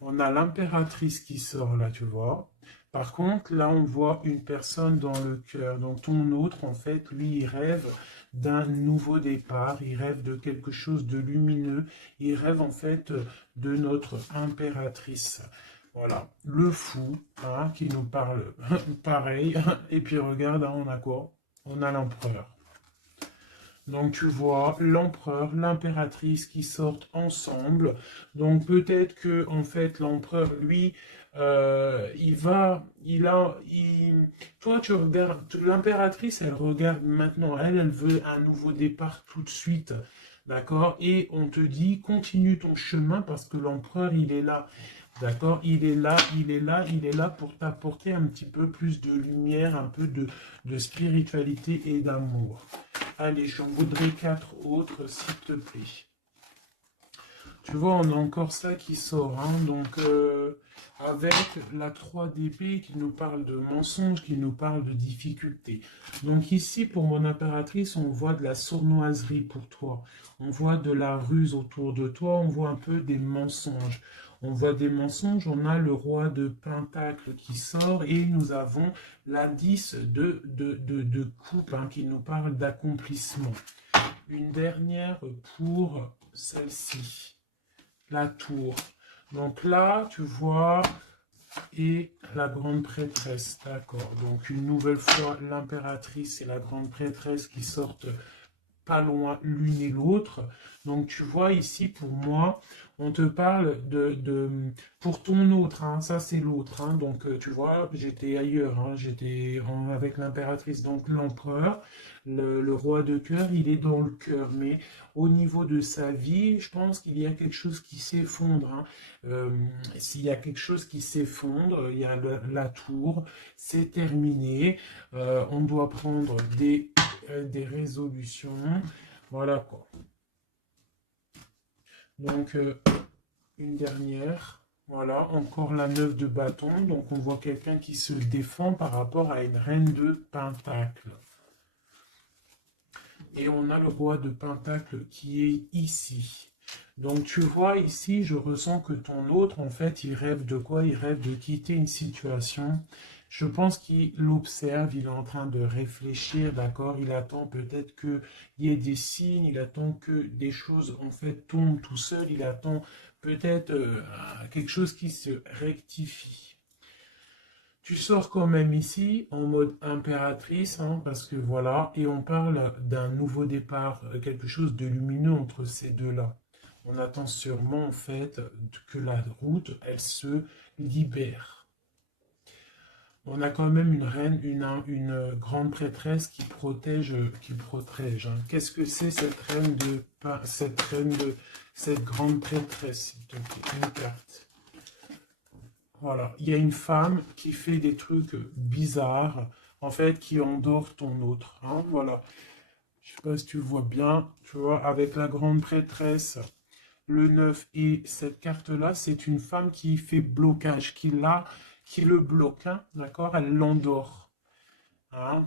On a l'impératrice qui sort là, tu vois. Par contre, là, on voit une personne dans le cœur. Donc, ton autre, en fait, lui, il rêve d'un nouveau départ. Il rêve de quelque chose de lumineux. Il rêve, en fait, de notre impératrice. Voilà, le fou, hein, qui nous parle pareil. Et puis regarde, hein, on a quoi? On a l'empereur. Donc tu vois l'empereur, l'impératrice qui sortent ensemble. Donc peut-être que en fait l'empereur, lui, toi tu regardes, l'impératrice, elle regarde maintenant, elle veut un nouveau départ tout de suite. D'accord? Et on te dit, continue ton chemin parce que l'empereur, il est là. D'accord? Il est là, il est là, il est là pour t'apporter un petit peu plus de lumière, un peu de spiritualité et d'amour. Allez, j'en voudrais 4 autres, s'il te plaît. Tu vois, on a encore ça qui sort. Hein, donc, avec la 3 d'épée qui nous parle de mensonges, qui nous parle de difficultés. Donc ici, pour mon impératrice, on voit de la sournoiserie pour toi. On voit de la ruse autour de toi, on voit un peu des mensonges. On voit des mensonges, on a le roi de Pentacle qui sort et nous avons l'indice de coupe hein, qui nous parle d'accomplissement. Une dernière pour celle-ci, la tour. Donc là, tu vois, et la grande prêtresse, d'accord. Donc une nouvelle fois, l'impératrice et la grande prêtresse qui sortent pas loin l'une et l'autre. Donc tu vois ici, pour moi, on te parle pour ton autre, hein, ça c'est l'autre. Hein, donc tu vois, j'étais ailleurs, hein, j'étais avec l'impératrice, donc l'empereur. Le roi de cœur, il est dans le cœur, mais au niveau de sa vie, je pense qu'il y a quelque chose qui s'effondre. Hein. S'il y a quelque chose qui s'effondre, il y a la tour, c'est terminé. On doit prendre des résolutions. Voilà quoi. Donc, une dernière. Voilà, encore la 9 de bâton. Donc, on voit quelqu'un qui se défend par rapport à une reine de pentacle. Et on a le roi de pentacle qui est ici. Donc, tu vois ici, je ressens que ton autre, en fait, il rêve de quoi? Il rêve de quitter une situation. Je pense qu'il l'observe, il est en train de réfléchir, d'accord? Il attend peut-être qu'il y ait des signes, il attend que des choses, en fait, tombent tout seul, il attend peut-être quelque chose qui se rectifie. Tu sors quand même ici en mode impératrice, hein, parce que voilà, et on parle d'un nouveau départ, quelque chose de lumineux entre ces deux-là. On attend sûrement, en fait, que la route, elle se libère. On a quand même une reine, une grande prêtresse qui protège, hein. Qu'est-ce que c'est cette grande prêtresse, s'il te plaît, une carte. Voilà, il y a une femme qui fait des trucs bizarres, en fait, qui endort ton autre, hein, voilà. Je sais pas si tu vois bien, tu vois, avec la grande prêtresse, le 9 et cette carte-là, c'est une femme qui fait blocage, qui le bloque, hein, d'accord? Elle l'endort, hein,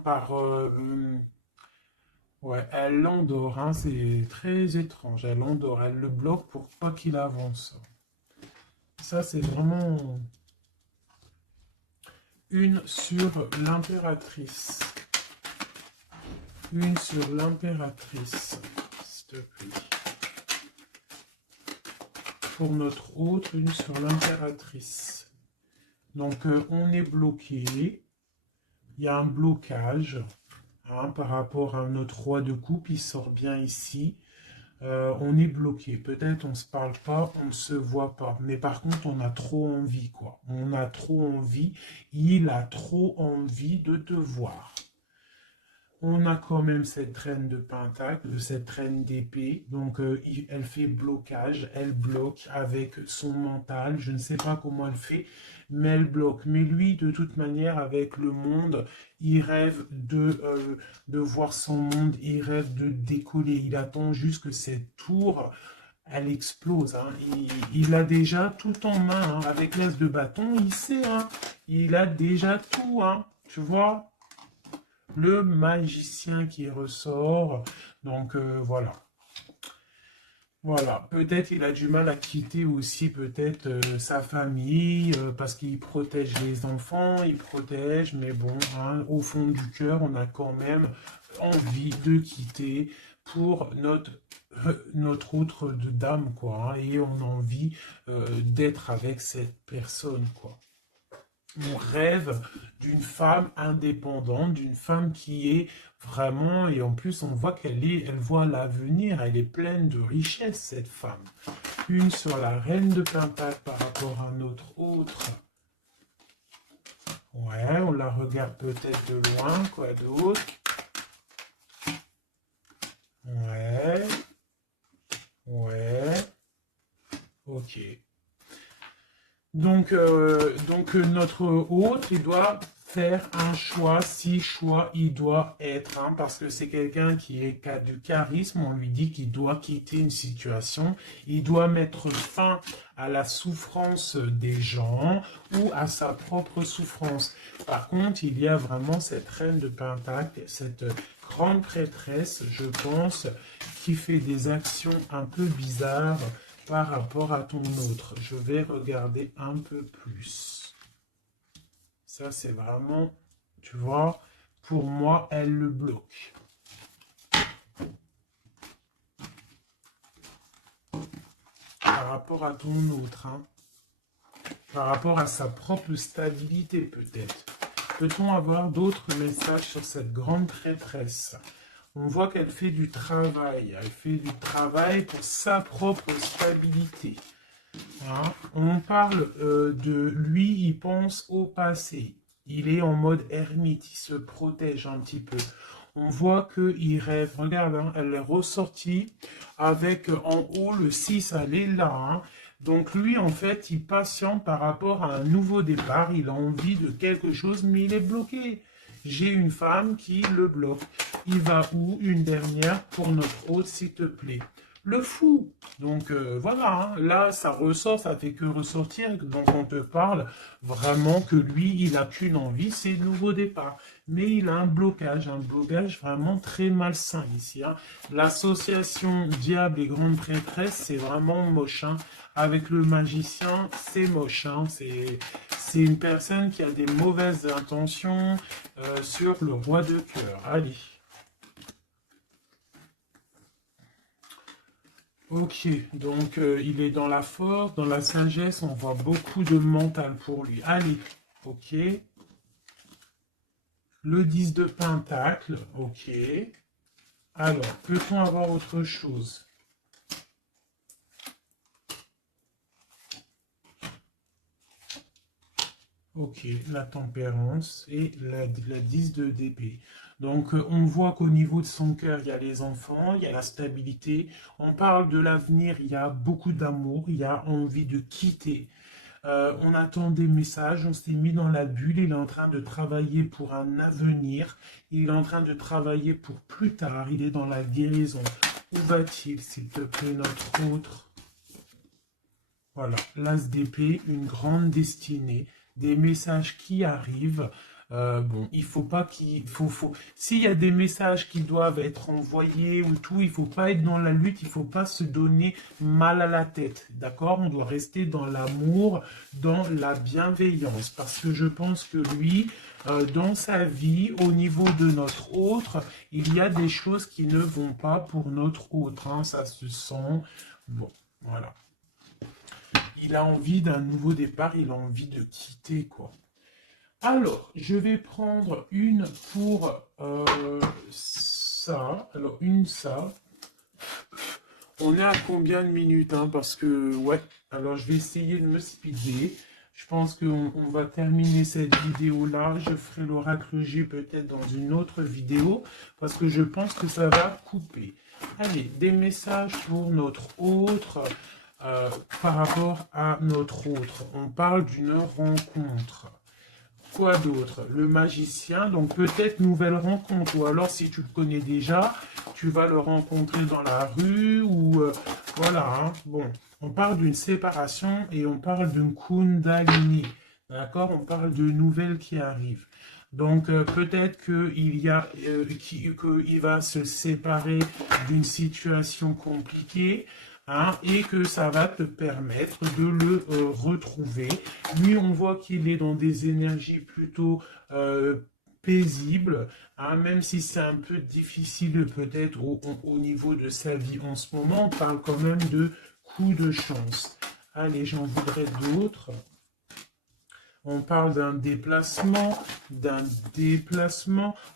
ouais, elle l'endort, hein, c'est très étrange, elle l'endort, elle le bloque pour pas qu'il avance. Ça, c'est vraiment une sur l'impératrice. Une sur l'impératrice, s'il te plaît. Pour notre autre, une sur l'impératrice. Donc, on est bloqué. Il y a un blocage hein, par rapport à notre roi de coupe. Il sort bien ici. On est bloqué. Peut-être on ne se parle pas, on ne se voit pas. Mais par contre, on a trop envie, quoi. On a trop envie. Il a trop envie de te voir. On a quand même cette reine de pentacle, cette reine d'épée, donc elle fait blocage, elle bloque avec son mental, je ne sais pas comment elle fait, mais elle bloque. Mais lui, de toute manière, avec le monde, il rêve de voir son monde, il rêve de décoller, il attend juste que cette tour, elle explose. Hein. Il a déjà tout en main, hein. Avec l'as de bâton, il sait, hein. Il a déjà tout, hein. Tu vois le magicien qui ressort. Donc voilà. Voilà, peut-être il a du mal à quitter aussi peut-être sa famille parce qu'il protège les enfants, il protège, mais bon, hein, au fond du cœur, on a quand même envie de quitter pour notre autre de dame, quoi, hein, et on a envie d'être avec cette personne, quoi. On rêve d'une femme indépendante, d'une femme qui est vraiment, et en plus on voit elle voit l'avenir, elle est pleine de richesse cette femme. Une sur la reine de Pentacle par rapport à notre autre. Ouais, on la regarde peut-être de loin, quoi d'autre. Ouais. Ouais. Ok. Donc notre hôte, il doit faire un choix, si choix il doit être, hein, parce que c'est quelqu'un qui est du charisme, on lui dit qu'il doit quitter une situation, il doit mettre fin à la souffrance des gens ou à sa propre souffrance. Par contre, il y a vraiment cette reine de Pentacle, cette grande prêtresse, je pense, qui fait des actions un peu bizarres par rapport à ton autre. Je vais regarder un peu plus. Ça, c'est vraiment, tu vois, pour moi, elle le bloque. Par rapport à ton autre, hein. Par rapport à sa propre stabilité, peut-être. Peut-on avoir d'autres messages sur cette grande prêtresse? On voit qu'elle fait du travail. Elle fait du travail pour sa propre stabilité. Hein, on parle de lui, il pense au passé. Il est en mode ermite, il se protège un petit peu. On voit qu'il rêve. Regarde, hein, elle est ressortie avec en haut le 6, elle est là. Hein. Donc lui, en fait, il patiente par rapport à un nouveau départ. Il a envie de quelque chose, mais il est bloqué. J'ai une femme qui le bloque. Il va où? Une dernière pour notre hôte, s'il te plaît. Le fou. Donc voilà, hein, là ça ressort, ça fait que ressortir. Donc on te parle vraiment que lui, il n'a qu'une envie, c'est le nouveau départ. Mais il a un blocage vraiment très malsain ici. Hein. L'association diable et grande prêtresse, c'est vraiment moche. Hein. Avec le magicien, c'est moche. Hein. C'est une personne qui a des mauvaises intentions sur le roi de cœur. Allez. Ok, donc il est dans la force, dans la sagesse, on voit beaucoup de mental pour lui. Allez, ok. Le 10 de pentacle, ok. Alors, peut-on avoir autre chose? Ok, la tempérance et la 10 de d'épée. Donc, on voit qu'au niveau de son cœur, il y a les enfants, il y a la stabilité. On parle de l'avenir, il y a beaucoup d'amour, il y a envie de quitter. On attend des messages, on s'est mis dans la bulle, il est en train de travailler pour un avenir, il est en train de travailler pour plus tard, il est dans la guérison. Où va-t-il, s'il te plaît, notre autre? Voilà, l'as d'épée, une grande destinée, des messages qui arrivent. Bon, il faut pas s'il y a des messages qui doivent être envoyés ou tout, il faut pas être dans la lutte, il faut pas se donner mal à la tête, d'accord? On doit rester dans l'amour, dans la bienveillance, parce que je pense que lui, dans sa vie, au niveau de notre autre, il y a des choses qui ne vont pas pour notre autre, hein, ça se sent. Bon, voilà. Il a envie d'un nouveau départ, il a envie de quitter, quoi. Alors, je vais prendre une pour ça. Alors, une ça. On est à combien de minutes, hein? Parce que, ouais. Alors, je vais essayer de me speeder. Je pense qu'on va terminer cette vidéo-là. Je ferai l'oracle J peut-être dans une autre vidéo. Parce que je pense que ça va couper. Allez, des messages pour notre autre. Par rapport à notre autre. On parle d'une rencontre. Quoi d'autre? Le magicien, donc peut-être nouvelle rencontre, ou alors si tu le connais déjà, tu vas le rencontrer dans la rue, ou voilà, hein. Bon, on parle d'une séparation et on parle d'une kundalini, d'accord? On parle de nouvelles qui arrivent. Donc peut-être qu'il va se séparer d'une situation compliquée, hein, et que ça va te permettre de le retrouver. Lui, on voit qu'il est dans des énergies plutôt paisibles, hein, même si c'est un peu difficile peut-être au niveau de sa vie en ce moment, on parle quand même de coups de chance. Allez, j'en voudrais d'autres. On parle d'un déplacement,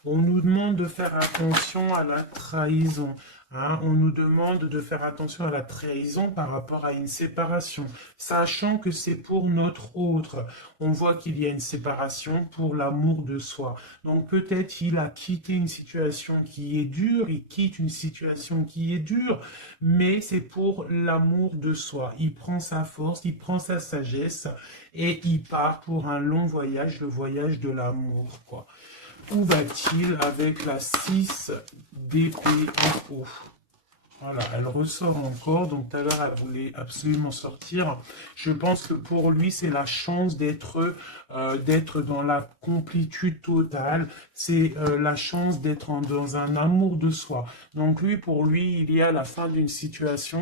On nous demande de faire attention à la trahison. Hein, on nous demande de faire attention à la trahison par rapport à une séparation, sachant que c'est pour notre autre. On voit qu'il y a une séparation pour l'amour de soi. Donc peut-être il a quitté une situation qui est dure, il quitte une situation qui est dure, mais c'est pour l'amour de soi. Il prend sa force, il prend sa sagesse et il part pour un long voyage, le voyage de l'amour, quoi. Où va-t-il avec la 6 d'épée en haut? Voilà, elle ressort encore. Donc tout à l'heure, elle voulait absolument sortir. Je pense que pour lui, c'est la chance d'être dans la complétude totale. C'est la chance d'être dans un amour de soi. Donc lui, pour lui, il y a la fin d'une situation.